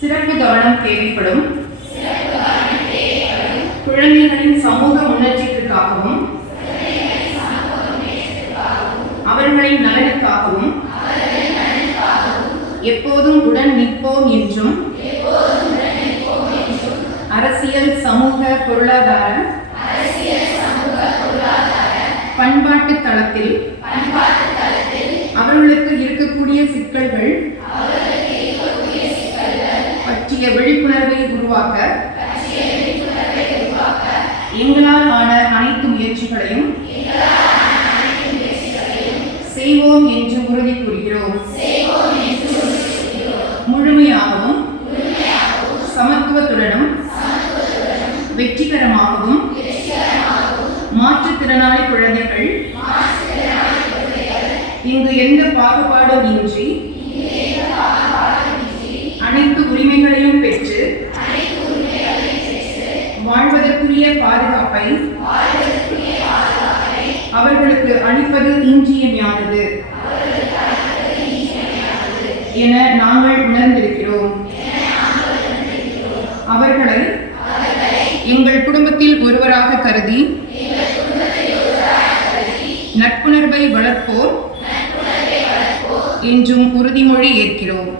சிறப்பு கவனம் தேவைப்படும் குழந்தைகளின் சமூக முன்னேற்றத்திற்காகவும் அவர்களின் நலனுக்காகவும் எப்போதும் உடன் நிற்போம் என்றும் அரசியல், சமூக, பொருளாதார, பண்பாட்டு தளத்தில் அவர்களுக்கு இருக்கக்கூடிய சிக்கல்கள் பற்றிய விழிப்புணர்வை உருவாக்க எங்களால் ஆன அனைத்து முயற்சிகளையும் செய்வோம் என்று உறுதி கூறுகிறோம். முழுமையாகவும் சமத்துவத்துடனும் வெற்றிகரமாகவும் மாற்றுத்திறனாளி குழந்தைகள் இங்கு எந்த பாகுபாடும் இன்றி அனைத்து உரிமைகளையும் பெற்று வாழ்வதற்குரிய பாதுகாப்பை அவர்களுக்கு அளிப்பது இன்றியமையாதது என நாங்கள் உணர்ந்திருக்கிறோம். அவர்களை எங்கள் குடும்பத்தில் ஒருவராக கருதி நட்புணர்வை வளர்ப்போர் என்றும் உறுதிமொழி ஏற்கிறோம்.